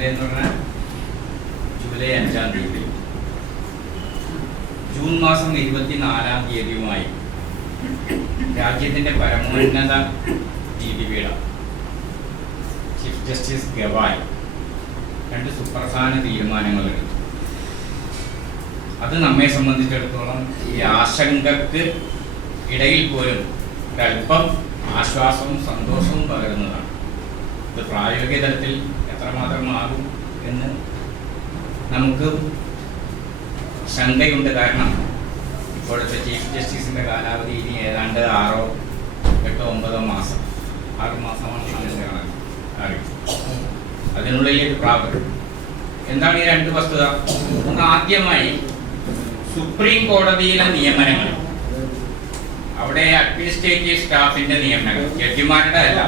ഇന്നലെ പറഞ്ഞാൽ ജൂലൈ അഞ്ചാം തീയതി. ജൂൺ മാസം ഇരുപത്തിനാലാം തീയതിയുമായി രാജ്യത്തിന്റെ പരമോന്നത നീതിപീഠം ചീഫ് ജസ്റ്റിസ് ഗവായ് രണ്ട് സുപ്രധാന തീരുമാനങ്ങൾ എടുത്തു. അത് നമ്മെ സംബന്ധിച്ചിടത്തോളം ഈ ആശങ്കക്ക് ഇടയിൽ പോലും ഒരല്പം ആശ്വാസവും സന്തോഷവും പകരുന്നതാണ്. ഇത് പ്രായോഗിക തലത്തിൽ എത്രമാത്രമാകും എന്ന് നമുക്ക് ശങ്കയുണ്ട് കാരണം ഇപ്പോഴത്തെ ചീഫ് ജസ്റ്റിസിന്റെ കാലാവധി ഇനി ഏതാണ്ട് ആറോ എട്ടോ ഒമ്പതോ മാസം. ആറ് മാസമാണ് എന്റെ കണക്ക് അതിനുള്ളിൽ ഇത് എന്താണ് ഈ രണ്ട് വസ്തുത? ഒന്ന് ആദ്യമായി സുപ്രീം കോടതിയിലെ നിയമനങ്ങൾ. അവിടെ അഡ്മിനിസ്ട്രേറ്റീവ് സ്റ്റാഫിന്റെ നിയമനങ്ങൾ. ജഡ്ജിമാരുടെ അല്ല.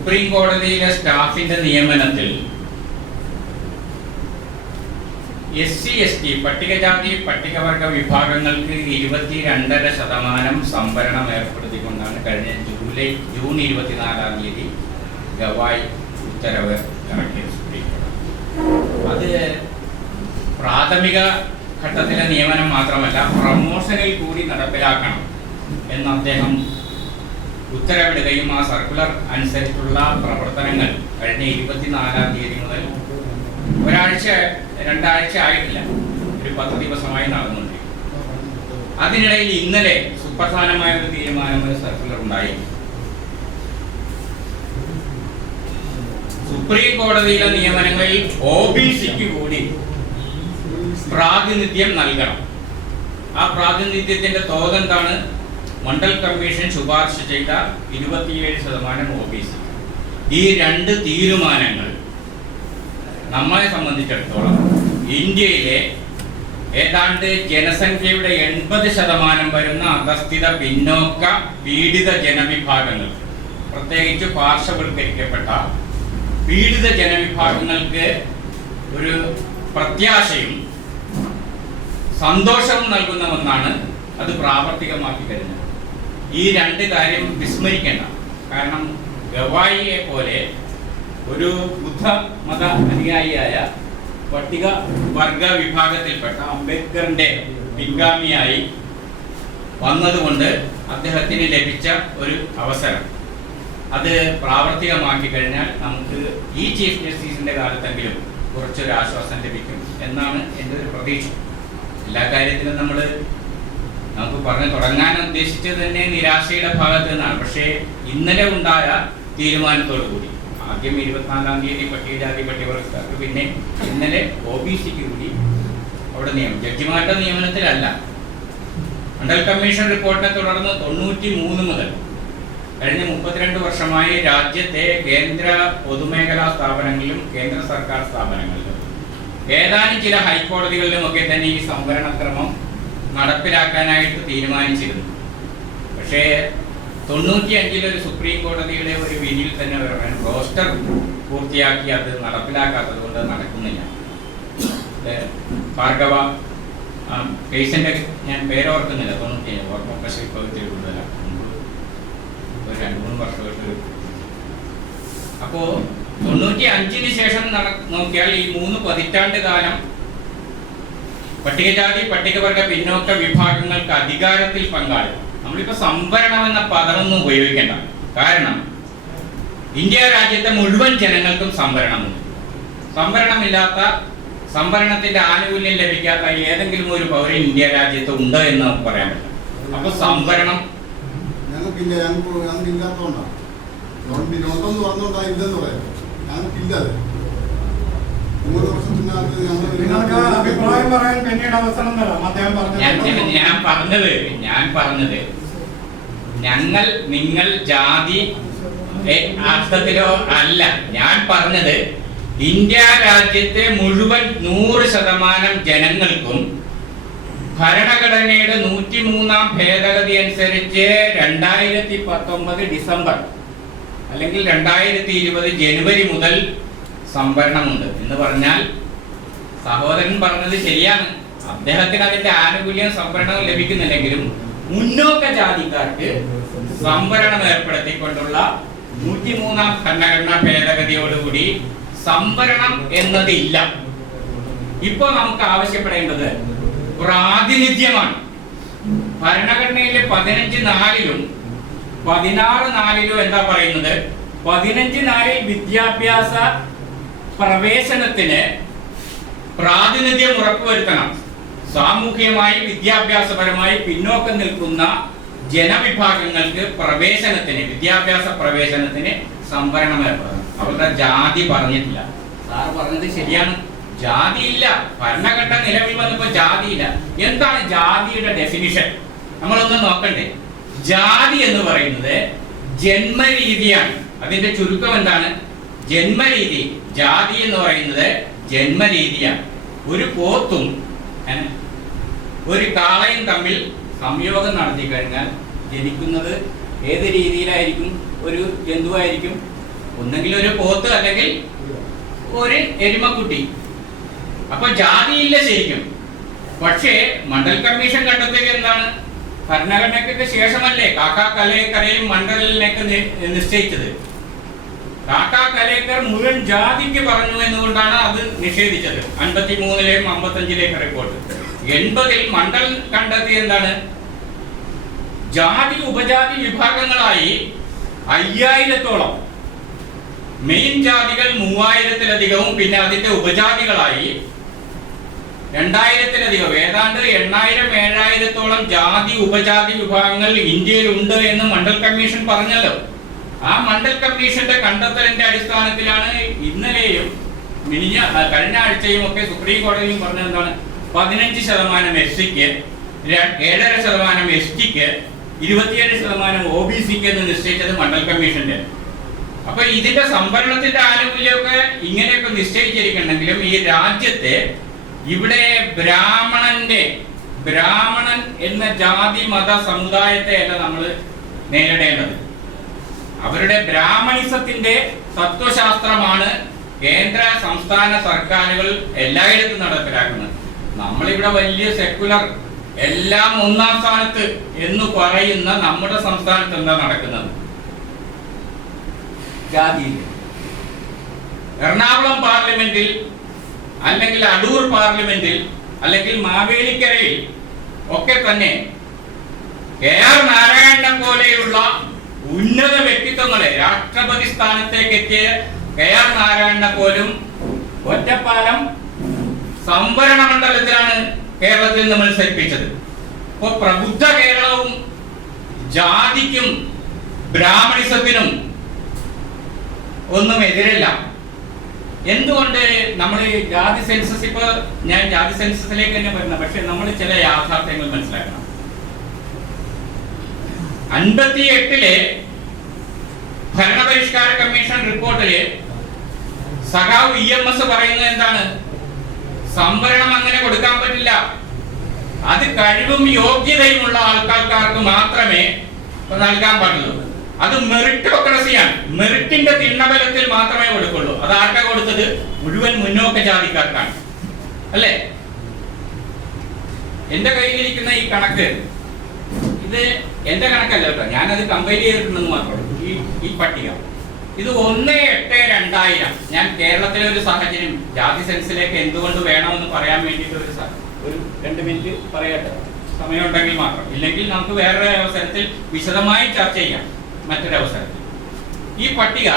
സുപ്രീം കോടതിയിലെ സ്റ്റാഫിന്റെ നിയമനത്തിൽ എസ് സി എസ് ടി പട്ടികജാതി പട്ടികവർഗ വിഭാഗങ്ങൾക്ക് ഇരുപത്തി രണ്ടര ശതമാനം സംവരണം ഏർപ്പെടുത്തിക്കൊണ്ടാണ് കഴിഞ്ഞ ജൂലൈ ജൂൺ ഇരുപത്തിനാലാം തീയതി ഗവായ് ഉത്തരവ് ഇറക്കിയത് സുപ്രീം കോടതി അത് പ്രാഥമിക ഘട്ടത്തിലെ നിയമനം മാത്രമല്ല പ്രമോഷനിൽ കൂടി നടപ്പിലാക്കണം എന്ന് അദ്ദേഹം ഉത്തരവിടുകയും ആ സർക്കുലർ അനുസരിച്ചുള്ള പ്രവർത്തനങ്ങൾ കഴിഞ്ഞ ഇരുപത്തിനാലാം തീയതി മുതൽ ഒരാഴ്ച രണ്ടാഴ്ച ആയിട്ടില്ല. ഒരു പത്ത് ദിവസമായി നടന്നുണ്ട് അതിനിടയിൽ ഇന്നലെ സുപ്രധാനമായ ഒരു തീരുമാനം ഒരു സർക്കുലർ ഉണ്ടായി. സുപ്രീം കോടതിയിലെ നിയമനങ്ങളിൽ ഒ ബി സിക്ക് കൂടി പ്രാതിനിധ്യം നൽകണം. ആ പ്രാതിനിധ്യത്തിന്റെ തോത് എന്താണ്? മണ്ഡൽ കമ്മീഷൻ ശുപാർശ ചെയ്ത ഇരുപത്തിയേഴ് ശതമാനം ഒ ബി സി ഈ രണ്ട് തീരുമാനങ്ങൾ നമ്മളെ സംബന്ധിച്ചിടത്തോളം ഇന്ത്യയിലെ ഏതാണ്ട് ജനസംഖ്യയുടെ എൺപത് ശതമാനം വരുന്ന അധസ്ഥിത പിന്നോക്ക പീഡിത ജനവിഭാഗങ്ങൾ പ്രത്യേകിച്ച് പാർശ്വവൽക്കരിക്കപ്പെട്ട പീഡിത ജനവിഭാഗങ്ങൾക്ക് ഒരു പ്രത്യാശയും സന്തോഷവും നൽകുന്ന ഒന്നാണ് അത് പ്രാവർത്തികമാക്കി കഴിഞ്ഞത്. ഈ രണ്ട് കാര്യം വിസ്മരിക്കേണ്ട കാരണം ഗവായിയെ പോലെ ഒരു ബുദ്ധ മത അനുയായിയായ പട്ടിക വർഗ വിഭാഗത്തിൽപ്പെട്ട അംബേദ്കറിന്റെ പിൻഗാമിയായി വന്നതുകൊണ്ട് അദ്ദേഹത്തിന് ലഭിച്ച ഒരു അവസരം. അത് പ്രാവർത്തികമാക്കി കഴിഞ്ഞാൽ നമുക്ക് ഈ ചീഫ് ജസ്റ്റിസിന്റെ കാലത്തെങ്കിലും കുറച്ചൊരു ആശ്വാസം ലഭിക്കും എന്നാണ് എന്റെ ഒരു പ്രതീക്ഷ. എല്ലാ കാര്യത്തിലും നമ്മൾ നമുക്ക് പറഞ്ഞു തുടങ്ങാൻ ഉദ്ദേശിച്ചത് തന്നെ നിരാശയുടെ ഭാഗത്ത് നിന്നാണ്. പക്ഷേ ഇന്നലെ ഉണ്ടായ തീരുമാനത്തോടു കൂടി. ആദ്യം ഇരുപത്തിനാലാം തീയതി പട്ടികജാതി പട്ടികവർഗക്കാർക്ക് പിന്നെ ഇന്നലെ ഒ ബി സിക്ക് കൂടി അവിടെ നിയമം. ജഡ്ജിമാരുടെ നിയമനത്തിലല്ല. മണ്ഡൽ കമ്മീഷൻ റിപ്പോർട്ടിനെ തുടർന്ന് തൊണ്ണൂറ്റി മൂന്ന് മുതൽ കഴിഞ്ഞ മുപ്പത്തിരണ്ട് വർഷമായി രാജ്യത്തെ കേന്ദ്ര പൊതുമേഖലാ സ്ഥാപനങ്ങളിലും കേന്ദ്ര സർക്കാർ സ്ഥാപനങ്ങളിലും ഏതാനും ചില ഹൈക്കോടതികളിലും ഒക്കെ തന്നെ ഈ സംവരണക്രമം നടപ്പിലാക്കാനായിട്ട് തീരുമാനിച്ചിരുന്നു. പക്ഷേ തൊണ്ണൂറ്റി അഞ്ചിൽ ഒരു സുപ്രീം കോടതിയുടെ ഒരു വിധിയിൽ തന്നെ റോസ്റ്റർ പൂർത്തിയാക്കി അത് നടപ്പിലാക്കാത്തത് കൊണ്ട് നടക്കുന്നില്ല. ഭാർഗവ കേസിന്റെ ഞാൻ പേരോർക്കുന്നില്ല. തൊണ്ണൂറ്റി അഞ്ച് ഓർമ്മ പക്ഷേ ഇപ്പോൾ കൂടുതലാണ് ഒരു രണ്ട് മൂന്ന് വർഷമായിട്ട് അപ്പോൾ തൊണ്ണൂറ്റി അഞ്ചിന് ശേഷം നട- നോക്കിയാൽ ഈ മൂന്ന് പതിറ്റാണ്ട് കാലം പട്ടികജാതി പട്ടികവർഗ പിന്നോക്ക വിഭാഗങ്ങൾക്ക് അധികാരത്തിൽ പങ്കാളിത്തം. നമ്മളിപ്പോ സംവരണം എന്ന പദമൊന്നും ഉപയോഗിക്കേണ്ട. കാരണം ഇന്ത്യ രാജ്യത്തെ മുഴുവൻ ജനങ്ങൾക്കും സംവരണമുണ്ട്. സംവരണമില്ലാത്ത സംവരണത്തിന്റെ ആനുകൂല്യം ലഭിക്കാത്ത ഏതെങ്കിലും ഒരു പൗരൻ ഇന്ത്യ രാജ്യത്ത് ഉണ്ട് എന്ന് നമുക്ക് പറയാൻ പറ്റില്ല. അപ്പൊ സംവരണം ഞങ്ങൾക്കില്ല ഞങ്ങൾക്ക് ഞങ്ങൾക്ക് ഇല്ലാത്തതുകൊണ്ടാണ് പിന്നെ ഉണ്ടെന്ന് പറഞ്ഞുകൊണ്ടാ ഇല്ലെന്ന് പറയാം ഞങ്ങൾക്കില്ല നിങ്ങൾക്ക് അഭിപ്രായം പറയാൻ പിന്നീട് അവസരം തരാം. അദ്ദേഹം ഞാൻ ഞാൻ- പറഞ്ഞു ഞാൻ പറഞ്ഞത് ഞാൻ പറഞ്ഞത്. ഞങ്ങൾ നിങ്ങൾ ജാതി അർത്ഥത്തിലോ അല്ല. ഞാൻ പറഞ്ഞത് ഇന്ത്യ രാജ്യത്തെ മുഴുവൻ നൂറ് ശതമാനം ജനങ്ങൾക്കും ഭരണഘടനയുടെ നൂറ്റിമൂന്നാം ഭേദഗതി അനുസരിച്ച് രണ്ടായിരത്തി പത്തൊമ്പത് ഡിസംബർ അല്ലെങ്കിൽ രണ്ടായിരത്തി ഇരുപത് ജനുവരി മുതൽ സംവരണമുണ്ട്. എന്ന് പറഞ്ഞാൽ സഹോദരൻ പറഞ്ഞത് ശരിയാണ്. അദ്ദേഹത്തിന് അതിന്റെ ആനുകൂല്യം സംവരണം ലഭിക്കുന്നില്ലെങ്കിലും മുന്നോക്ക ജാതിക്കാർക്ക് സംവരണം ഏർപ്പെടുത്തിക്കൊണ്ടുള്ള നൂറ്റിമൂന്നാം ഭരണഘടനാ ഭേദഗതിയോടുകൂടി സംവരണം എന്നതില്ല. ഇപ്പൊ നമുക്ക് ആവശ്യപ്പെടേണ്ടത് പ്രാതിനിധ്യമാണ്. ഭരണഘടനയിലെ പതിനഞ്ച് നാലിലും പതിനാറ് നാലിലും എന്താ പറയുന്നത്? പതിനഞ്ച് നാലിൽ വിദ്യാഭ്യാസ പ്രവേശനത്തിന് പ്രാതിനിധ്യം ഉറപ്പുവരുത്തണം. സാമൂഹികമായി വിദ്യാഭ്യാസപരമായി പിന്നോക്കം നിൽക്കുന്ന ജനവിഭാഗങ്ങൾക്ക് പ്രവേശനത്തിന് വിദ്യാഭ്യാസ പ്രവേശനത്തിന് സംവരണം ഏർപ്പെടണം. അവരുടെ ജാതി പറഞ്ഞിട്ടില്ല. സാർ പറഞ്ഞത് ശരിയാണ്. ജാതിയില്ല. ഭരണഘടന നിലവിൽ വന്നപ്പോ ജാതിയില്ല. എന്താണ് ജാതിയുടെ ഡെഫിനിഷൻ നമ്മളൊന്ന് നോക്കണ്ടേ. ജാതി എന്ന് പറയുന്നത് ജന്മരീതിയാണ്. അതിന്റെ ചുരുക്കം എന്താണ്? ജന്മരീതി. ജാതി എന്ന് പറയുന്നത് ജന്മരീതിയാണ്. ഒരു പോത്തും ഒരു കാളയും തമ്മിൽ സംയോഗം നടത്തി കഴിഞ്ഞാൽ ജനിക്കുന്നത് ഏത് രീതിയിലായിരിക്കും? ഒരു ജന്തുവായിരിക്കും. ഒന്നെങ്കിൽ ഒരു പോത്ത് അല്ലെങ്കിൽ ഒരു എരുമക്കുട്ടി. അപ്പൊ ജാതിയില്ല ശരിക്കും. പക്ഷേ മണ്ഡൽ കമ്മീഷൻ കണ്ടെത്തിയത് എന്താണ്? ഭരണഘടനയ്ക്കൊക്കെ ശേഷമല്ലേ കാക്കാ കലേക്കരയും മണ്ഡലിനെയൊക്കെ നി- നിശ്ചയിച്ചത്? കാക്കാ കലേക്കർ മുഴുവൻ ജാതിക്ക് പറഞ്ഞു എന്നുകൊണ്ടാണ് അത് നിഷേധിച്ചത്. അൻപത്തി മൂന്നിലെയും അമ്പത്തഞ്ചിലെയും റിപ്പോർട്ട് എൺപതിൽ മണ്ഡൽ കണ്ടെത്തി എന്താണ്? ജാതി ഉപജാതി വിഭാഗങ്ങളായി അയ്യായിരത്തോളം. മെയിൻ ജാതികൾ മൂവായിരത്തിലധികവും പിന്നെ അതിന്റെ ഉപജാതികളായി രണ്ടായിരത്തിലധികം. ഏതാണ്ട് എണ്ണായിരം ഏഴായിരത്തോളം ജാതി ഉപജാതി വിഭാഗങ്ങൾ ഇന്ത്യയിൽ ഉണ്ട് എന്ന് മണ്ഡൽ കമ്മീഷൻ പറഞ്ഞല്ലോ. ആ മണ്ഡൽ കമ്മീഷന്റെ കണ്ടെത്തലിന്റെ അടിസ്ഥാനത്തിലാണ് ഇന്നലെയും മിനിഞ്ഞ കഴിഞ്ഞ ആഴ്ചയും ഒക്കെ സുപ്രീം കോടതിയും പറഞ്ഞത് എന്താണ്? പതിനഞ്ച് ശതമാനം എസ് സിക്ക് ഏഴര ശതമാനം എസ് ടിക്ക് ഇരുപത്തിയേഴ് ശതമാനം ഒ ബി സിക്ക് എന്ന് നിശ്ചയിച്ചത് മണ്ഡൽ കമ്മീഷന്റെ. അപ്പൊ ഇതിന്റെ സംഭരണത്തിന്റെ ആനുകൂല്യമൊക്കെ ഇങ്ങനെയൊക്കെ നിശ്ചയിച്ചിരിക്കണമെങ്കിലും ഈ രാജ്യത്തെ ഇവിടെ ബ്രാഹ്മണന്റെ ബ്രാഹ്മണൻ എന്ന ജാതി മത സമുദായത്തെ അല്ല നമ്മൾ നേരിടേണ്ടത്. അവരുടെ ബ്രാഹ്മണിസത്തിന്റെ തത്വശാസ്ത്രമാണ് കേന്ദ്ര സംസ്ഥാന സർക്കാരുകൾ എല്ലായിടത്തും നടപ്പിലാക്കുന്നത്. നമ്മളിവിടെ വലിയ സെക്കുലർ എല്ലാം ഒന്നാം സ്ഥാനത്ത് എന്ന് പറയുന്ന നമ്മുടെ സംസ്ഥാനത്ത് എന്താ നടക്കുന്നത്? എറണാകുളം പാർലമെന്റിൽ അല്ലെങ്കിൽ അടൂർ പാർലമെന്റിൽ അല്ലെങ്കിൽ മാവേലിക്കരയിൽ ഒക്കെ തന്നെ കെ ആർ നാരായണനെ പോലെയുള്ള ഉന്നത വ്യക്തിത്വങ്ങളെ രാഷ്ട്രപതി സ്ഥാനത്തേക്ക് എത്തിയ കെ ആർ നാരായണനെ പോലും ഒറ്റപ്പാലം സംവരണ മണ്ഡലത്തിലാണ് കേരളത്തിൽ നിന്ന് മത്സരിപ്പിച്ചത്. ഇപ്പോൾ പ്രബുദ്ധ കേരളവും ജാതിക്കും ബ്രാഹ്മണിസത്തിനും ഒന്നും എതിരല്ല. എന്തുകൊണ്ട് നമ്മൾ ജാതി സെൻസസ് ഇപ്പൊ ഞാൻ ജാതി സെൻസസിലേക്ക് തന്നെ വരുന്നത്? പക്ഷെ നമ്മൾ ചില യാഥാർത്ഥ്യങ്ങൾ മനസ്സിലാക്കണം. അൻപത്തി എട്ടിലെ ഭരണപരിഷ്കാര കമ്മീഷൻ റിപ്പോർട്ടിൽ സഖാവ് ഇ എം എസ് പറയുന്നത് എന്താണ്? സംവരണം അങ്ങനെ കൊടുക്കാൻ പറ്റില്ല. അത് കഴിവും യോഗ്യതയുമുള്ള ആൾക്കാർക്ക് മാത്രമേ നൽകാൻ പാടുള്ളൂ. അത് മെറിറ്റോക്രസിയാണ് മെറിറ്റിന്റെ തിണ്ണബലത്തിൽ മാത്രമേ കൊടുക്കുള്ളൂ. അത് ആർക്കാ കൊടുത്തത്? മുഴുവൻ മുന്നോക്ക ജാതിക്കാർക്കാണ്. അല്ലേ? എന്റെ കയ്യിലിരിക്കുന്ന ഈ കണക്ക് ഇത് എന്റെ കണക്കല്ല കേട്ടോ. ഞാനത് കമ്പയർ ചെയ്തിട്ടുണ്ടെന്ന് മാത്രമേ ഈ ഈ പട്ടിക. ഇത് ഒന്ന് എട്ട് രണ്ടായിരം. ഞാൻ കേരളത്തിലെ ഒരു സാഹചര്യം ജാതി സെൻസിലേക്ക് എന്തുകൊണ്ട് വേണമെന്ന് പറയാൻ വേണ്ടിയിട്ട് ഒരു ഒരു രണ്ട് മിനിറ്റ് പറയട്ടെ. സമയമുണ്ടെങ്കിൽ മാത്രം. ഇല്ലെങ്കിൽ നമുക്ക് വേറൊരു അവസരത്തിൽ വിശദമായി ചർച്ച ചെയ്യാം. മറ്റൊരവസരത്തിൽ ഈ പട്ടിക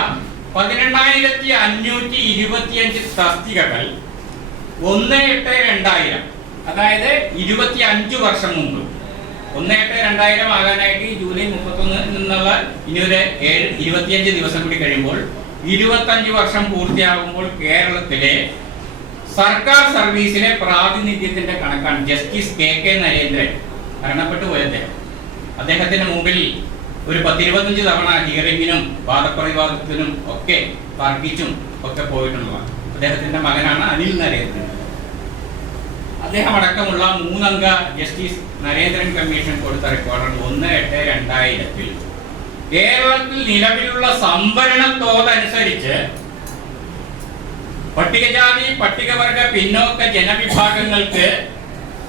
പതിനെണ്ണായിരത്തി അഞ്ഞൂറ്റി ഇരുപത്തിയഞ്ച് തസ്തികകൾ ഒന്ന് എട്ട് രണ്ടായിരം. അതായത് ഇരുപത്തി അഞ്ച് വർഷം മുമ്പ്. ഒന്ന് എട്ട് രണ്ടായിരം ആകാനായിട്ട് ജൂലൈ മുപ്പത്തൊന്ന് നിന്നുള്ള ഇനി ഒരു ഏഴ് ഇരുപത്തിയഞ്ച് ദിവസം കൂടി കഴിയുമ്പോൾ ഇരുപത്തഞ്ച് വർഷം പൂർത്തിയാകുമ്പോൾ കേരളത്തിലെ സർക്കാർ സർവീസിലെ പ്രാതിനിധ്യത്തിന്റെ കണക്കാണ് ജസ്റ്റിസ് കെ കെ നരേന്ദ്രൻ. മരണപ്പെട്ടു പോയത് അദ്ദേഹത്തിന്റെ മുമ്പിൽ ഒരു പത്തിരുപത്തഞ്ച് തവണ ഹിയറിംഗിനും വാദപ്രതിവാദത്തിനും ഒക്കെ തർക്കിച്ചും ഒക്കെ പോയിട്ടുള്ളതാണ്. അദ്ദേഹത്തിന്റെ മകനാണ് അനിൽ നരേന്ദ്രൻ. അദ്ദേഹം അടക്കമുള്ള മൂന്നംഗ ജസ്റ്റിസ് നരേന്ദ്രൻ കമ്മീഷൻ കൊടുത്ത റിപ്പോർട്ടാണ് ഒന്ന് എട്ട് രണ്ടായിരത്തിൽ. കേരളത്തിൽ നിലവിലുള്ള സംവരണ തോതനുസരിച്ച് പട്ടികജാതി പട്ടികവർഗ പിന്നോക്ക ജനവിഭാഗങ്ങൾക്ക്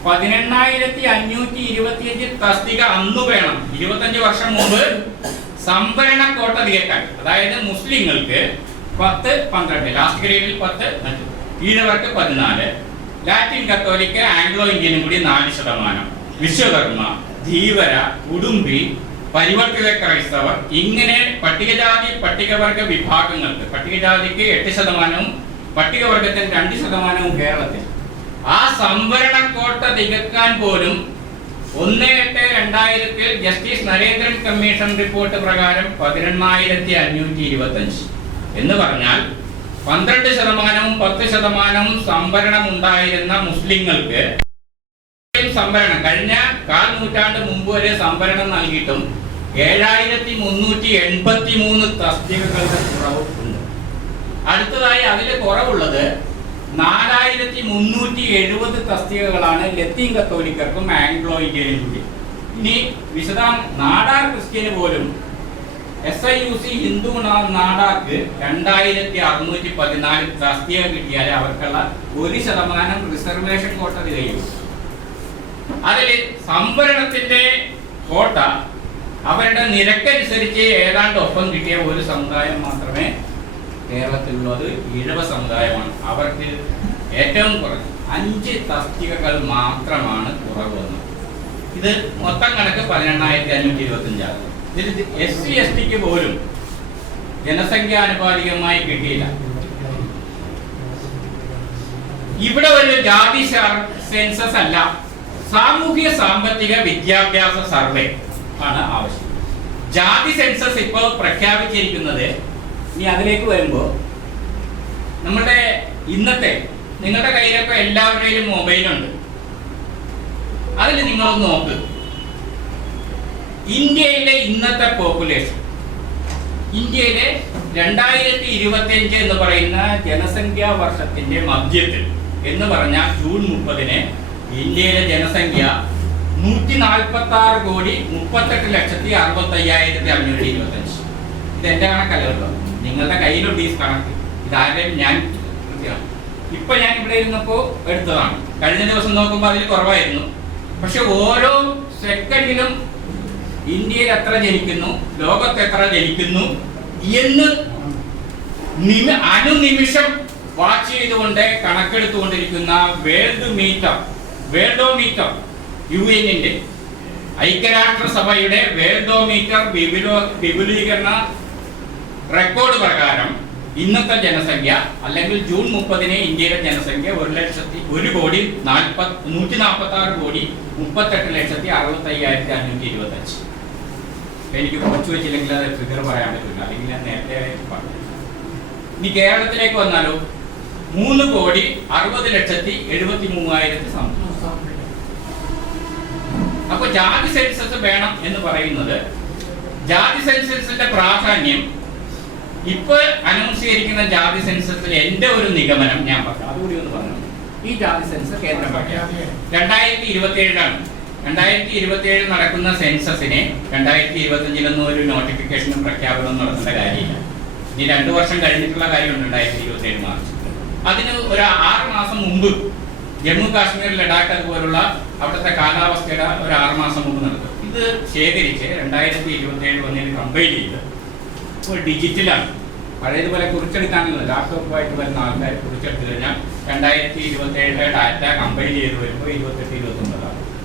പതിനെണ്ണായിരത്തി അഞ്ഞൂറ്റി ഇരുപത്തിയഞ്ച് തസ്തിക അന്ന് വേണം. ഇരുപത്തഞ്ച് വർഷം മുമ്പ് സംവരണ കോട്ട തികക്കാൻ അതായത് മുസ്ലിങ്ങൾക്ക് പത്ത് പന്ത്രണ്ട്. ലാസ്റ്റ് ഗ്രേഡിൽ പത്ത് ഈഴവർക്ക് പതിനാല്. ലാറ്റിൻ കത്തോലിക്ക ആംഗ്ലോ ഇന്ത്യനും കൂടി നാല് ശതമാനം. വിശ്വകർമ്മ ധീവര ഉടുമ്പി പരിവർത്തിത ക്രൈസ്തവർ ഇങ്ങനെ പട്ടികജാതി പട്ടികവർഗ വിഭാഗങ്ങൾക്ക് പട്ടികജാതിക്ക് എട്ട് ശതമാനവും പട്ടികവർഗത്തിന് രണ്ട് ശതമാനവും കേരളത്തിൽ. ആ സംവരണ കോട്ട തികക്കാൻ പോലും ഒന്ന് എട്ട് രണ്ടായിരത്തിൽ ജസ്റ്റിസ് നരേന്ദ്രൻ കമ്മീഷൻ റിപ്പോർട്ട് പ്രകാരം പതിനെണ്ണായിരത്തി അഞ്ഞൂറ്റി ഇരുപത്തി അഞ്ച് എന്ന് പറഞ്ഞാൽ പന്ത്രണ്ട് ശതമാനവും പത്ത് ശതമാനവും സംവരണം ഉണ്ടായിരുന്ന മുസ്ലിങ്ങൾക്ക് സംവരണം. കഴിഞ്ഞ കാൽ നൂറ്റാണ്ട് മുമ്പ് വരെ സംവരണം നൽകിയിട്ടും ഏഴായിരത്തി മുന്നൂറ്റി എൺപത്തി മൂന്ന് തസ്തികകളുടെ കുറവ് ഉണ്ട്. അടുത്തതായി അതിൽ കുറവുള്ളത് നാലായിരത്തി മുന്നൂറ്റി എഴുപത് തസ്തികകളാണ് ലത്തീൻ കത്തോലിക്കർക്കും ആംഗ്ലോ ഇന്ത്യയിലും ഇനി വിശദാം നാടാർ ക്രിസ്ത്യന് പോലും S I U C Hindu നാടാക്ക് രണ്ടായിരത്തി അറുന്നൂറ്റി പതിനാല് തസ്തിക കിട്ടിയാൽ അവർക്കുള്ള ഒരു ശതമാനം റിസർവേഷൻ കോട്ട തികയും അതിൽ സംവരണത്തിന്റെ കോട്ട അവരുടെ നിരക്കനുസരിച്ച് ഏതാണ്ട് ഒപ്പം കിട്ടിയ ഒരു സമുദായം മാത്രമേ കേരളത്തിലുള്ളത്. ഈഴവ സമുദായമാണ്. അവർക്ക് ഏറ്റവും കുറഞ്ഞ അഞ്ച് തസ്തികകൾ മാത്രമാണ് കുറവ് ഇത് മൊത്തം കണക്ക് പതിനെണ്ണായിരത്തി അഞ്ഞൂറ്റി ഇരുപത്തി ഇതിൽ എസ് സി എസ് ടിക്ക് പോലും ജനസംഖ്യാനുപാതികമായി കിട്ടിയില്ല. ഇവിടെ ഒരു ജാതി സെൻസസ് അല്ല. സാമൂഹ്യ സാമ്പത്തിക വിദ്യാഭ്യാസ സർവേ ആണ് ആവശ്യം. ജാതി സെൻസസ് ഇപ്പോൾ പ്രഖ്യാപിച്ചിരിക്കുന്നത് ഇനി അതിലേക്ക് വരുമ്പോൾ നമ്മുടെ ഇന്നത്തെ നിങ്ങളുടെ കയ്യിലൊക്കെ എല്ലാവരുടെയും മൊബൈലുണ്ട്. അതിൽ നിങ്ങളൊന്ന് നോക്ക്. ഇന്ത്യയിലെ ഇന്നത്തെ പോപ്പുലേഷൻ ഇന്ത്യയിലെ രണ്ടായിരത്തി ഇരുപത്തിയഞ്ച് എന്ന് പറയുന്ന ജനസംഖ്യാ വർഷത്തിന്റെ മധ്യത്തിൽ എന്ന് പറഞ്ഞ ജൂൺ മുപ്പതിന് ഇന്ത്യയിലെ ജനസംഖ്യ നൂറ്റി നാൽപ്പത്തി ആറ് കോടി മുപ്പത്തെട്ട് ലക്ഷത്തി അറുപത്തി അയ്യായിരത്തി അഞ്ഞൂറ്റി ഇരുപത്തി അഞ്ച് ഇത് എന്റെ കണക്കല്ല നിങ്ങളുടെ കയ്യിലുണ്ട് ഈ കണക്ക്? ഇതാരെയും ഞാൻ ഇപ്പൊ ഞാൻ ഇവിടെ ഇരുന്നപ്പോ എടുത്തതാണ്. കഴിഞ്ഞ ദിവസം നോക്കുമ്പോൾ അതിൽ കുറവായിരുന്നു. പക്ഷെ ഓരോ സെക്കൻഡിലും ഇന്ത്യയിൽ എത്ര ജനിക്കുന്നു? ലോകത്ത് എത്ര ജനിക്കുന്നു? എന്ന് നിമി അനുനിമിഷം വാച്ച് ചെയ്തുകൊണ്ട് കണക്കെടുത്തുകൊണ്ടിരിക്കുന്ന വേൾഡ് മീറ്റർ വേൾഡോമീറ്റർ യു എന്നിന്റെ ഐക്യരാഷ്ട്രസഭയുടെ വേൾഡോമീറ്റർ വിപുലോ വിപുലീകരണ റെക്കോർഡ് പ്രകാരം ഇന്നത്തെ ജനസംഖ്യ അല്ലെങ്കിൽ ജൂൺ മുപ്പതിന് ഇന്ത്യയുടെ ജനസംഖ്യ ഒരു ലക്ഷത്തി ഒരു കോടി നാൽപ്പത് നൂറ്റി നാൽപ്പത്തി ആറ് കോടി മുപ്പത്തെട്ട് ലക്ഷത്തി അറുപത്തി അയ്യായിരത്തി അഞ്ഞൂറ്റി ഇരുപത്തി അഞ്ച് എനിക്ക് കുറച്ച് വെച്ചില്ലെങ്കിൽ അത് ഫിഗർ പറയാൻ പറ്റില്ല അല്ലെങ്കിൽ ഞാൻ നേരത്തെ പറഞ്ഞു. ഇനി കേരളത്തിലേക്ക് വന്നാലോ? മൂന്ന് കോടി അറുപത് ലക്ഷത്തി എഴുപത്തി മൂവായിരത്തി അപ്പൊ ജാതി സെൻസസ് വേണം എന്ന് പറയുന്നത് ജാതി സെൻസസിന്റെ പ്രാധാന്യം ഇപ്പൊ അനൗൺസ് ചെയ്തിരിക്കുന്ന ജാതി സെൻസസിൽ എന്റെ ഒരു നിഗമനം ഞാൻ പറഞ്ഞു അതുകൂടി ഒന്ന് പറഞ്ഞു ഈ ജാതി സെൻസസ് കേന്ദ്രം രണ്ടായിരത്തി ഇരുപത്തി ഏഴിലാണ് രണ്ടായിരത്തി ഇരുപത്തി ഏഴ് നടക്കുന്ന സെൻസസിനെ രണ്ടായിരത്തി ഇരുപത്തി അഞ്ചിലൊന്നും ഒരു നോട്ടിഫിക്കേഷനും പ്രഖ്യാപനവും നടത്തേണ്ട കാര്യമില്ല. ഇനി രണ്ടു വർഷം കഴിഞ്ഞിട്ടുള്ള കാര്യമുണ്ട് രണ്ടായിരത്തി ഇരുപത്തി ഏഴ് മാർച്ച്. അതിന് ഒരു ആറ് മാസം മുമ്പ് ജമ്മു കാശ്മീർ ലഡാക്ക് അതുപോലുള്ള അവിടുത്തെ കാലാവസ്ഥയുടെ ഒരു ആറ് മാസം മുമ്പ് നടത്തും ഇത് ശേഖരിച്ച് രണ്ടായിരത്തി ഇരുപത്തി ഏഴ് ഒന്നിന് കമ്പൈൻ ചെയ്ത് ഇപ്പോൾ ഡിജിറ്റലാണ് പഴയതുപോലെ കുറിച്ചെടുക്കാനുള്ള ലാപ്ടോപ്പുമായിട്ട് വരുന്ന ആൾക്കാർ കുറിച്ചെടുത്തു കഴിഞ്ഞാൽ രണ്ടായിരത്തി ഇരുപത്തി ഏഴിലെ ഡാറ്റ കമ്പൈൻ ചെയ്ത് വരുമ്പോൾ ഇരുപത്തെട്ട് ഇരുപത്തൊമ്പതാണ്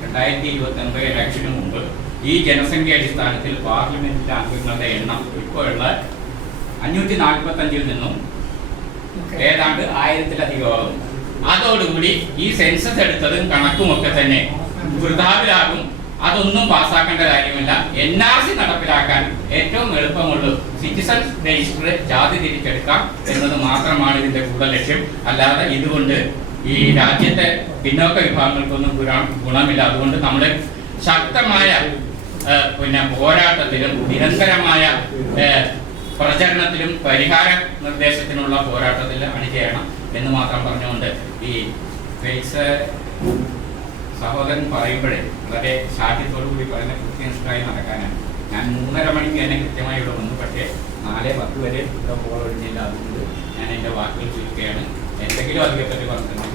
രണ്ടായിരത്തി ഇരുപത്തി ഒൻപത് ഇലക്ഷന് മുമ്പ് ഈ ജനസംഖ്യ അടിസ്ഥാനത്തിൽ പാർലമെന്റിലെ അംഗങ്ങളുടെ എണ്ണം ഇപ്പോഴുള്ള അഞ്ഞൂറ്റി നാൽപ്പത്തി അഞ്ചിൽ നിന്നും ഏതാണ്ട് ആയിരത്തിലധികമാകും. അതോടുകൂടി ഈ സെൻസസ് എടുത്തതും കണക്കുമൊക്കെ തന്നെ വൃതാവിലാകും. അതൊന്നും പാസ്സാക്കേണ്ട കാര്യമില്ല. എൻ ആർ സി നടപ്പിലാക്കാൻ ഏറ്റവും എളുപ്പമുള്ളൂ സിറ്റിസൺസ് രജിസ്റ്റർ ജാതി തിരിച്ചെടുക്കാം എന്നത് മാത്രമാണ് ഇതിന്റെ കൂടുതൽ ലക്ഷ്യം അല്ലാതെ ഇതുകൊണ്ട് ഈ രാജ്യത്തെ പിന്നോക്ക വിഭാഗങ്ങൾക്കൊന്നും ഗുണ- ഗുണമില്ല. അതുകൊണ്ട് നമ്മൾ ശക്തമായ പിന്നെ പോരാട്ടത്തിലും നിരന്തരമായ പ്രചരണത്തിലും പരിഹാര നിർദ്ദേശത്തിനുള്ള പോരാട്ടത്തിൽ അണിചേരണം എന്ന് മാത്രം പറഞ്ഞുകൊണ്ട് ഈ ഫെയ്സ് സഹോദരൻ പറയുമ്പോഴേ വളരെ ശാഠ്യത്തോടു കൂടി പറയുന്ന കൃത്യനിഷ്ഠമായി നടക്കാനാണ്. ഞാൻ മൂന്നര മണിക്ക് തന്നെ കൃത്യമായി ഇവിടെ വന്നു. പക്ഷേ നാല് പത്ത് വരെ ഇവിടെ ഒഴിഞ്ഞില്ല. അതുകൊണ്ട് ഞാൻ എന്റെ വാക്കുകൾ ചുരുക്കുകയാണ്. എന്തെങ്കിലും അതിനെപ്പറ്റി പറഞ്ഞിട്ടുണ്ടെങ്കിൽ